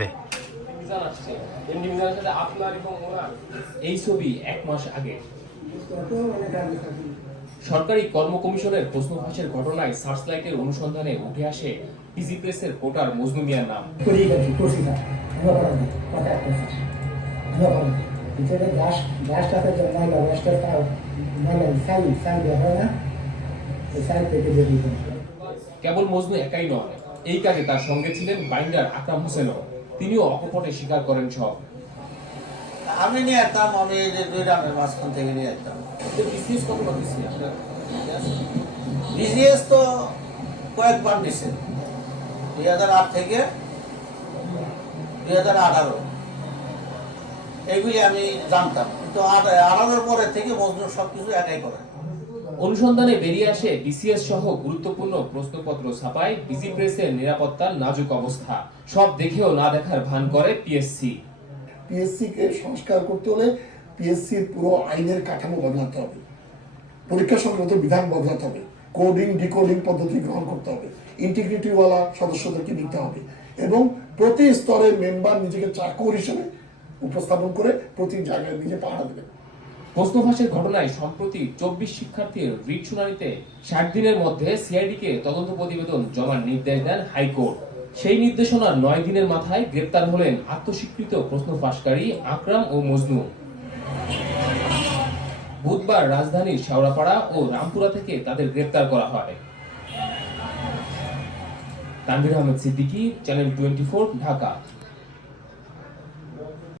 দে সরকারি কর্ম কমিশনের প্রশ্ন ফাঁসের ঘটনায় সার্চলাইটের অনুসন্ধানে উঠে আসে পিজি প্রেসের পোর্টার মজনু মিয়ার নাম। কেবল মজনু একাই নয় এই কাজে তার সঙ্গে ছিলেন বাইন্ডার আকরাম হোসেনও। তিনিও অকপটে স্বীকার করেন সব। আমি নিয়ে যেতাম আমি যে দুই রানের মাঝখান থেকে নিয়ে যেতাম বিসিএস কত আপনার? বিজিএস তো কয়েকবার নিছে। দুই হাজার আট থেকে দুই হাজার আঠারো। এগুলি আমি জানতাম। কিন্তু আঠারোর পরে থেকে মজনু সব কিছু একাই করে। অনুসন্ধানে বেরিয়ে আসে বিসিএস সহ গুরুত্বপূর্ণ প্রশ্নপত্র ছাপায় বিজি প্রেসের নিরাপত্তার নাজুক অবস্থা। সব দেখেও না দেখার ভান করে পিএসসি পিএসসি কে সংস্কার করতে হলে পিএসসির পুরো আইনের কাঠামো বদলাতে হবে। পরীক্ষা সংক্রান্ত বিধান বদলাতে হবে। কোডিং ডিকোডিং পদ্ধতি গ্রহণ করতে হবে। ইন্টিগ্রিটিওয়ালা সদস্যদেরকে নিতে হবে। এবং প্রতি স্তরের মেম্বার নিজেকে চাকর হিসেবে উপস্থাপন করে প্রতি জায়গায় নিজে পাহারা দেবে প্রশ্ন ফাঁসের ঘটনায় সম্প্রতি চব্বিশ শিক্ষার্থীর রিট শুনানিতে ষাট দিনের মধ্যে সিআইডিকে তদন্ত প্রতিবেদন জমার নির্দেশ দেন হাইকোর্ট। সেই নির্দেশনার নয় দিনের মাথায় গ্রেপ্তার হলেন আত্মস্বীকৃত প্রশ্ন ফাঁসকারী আকরাম ও মজনু। বুধবার রাজধানীর শেওড়াপাড়া ও রামপুরা থেকে তাদের গ্রেপ্তার করা হয়। Tanvir Ahmed Siddiqui, channel twenty Dhaka.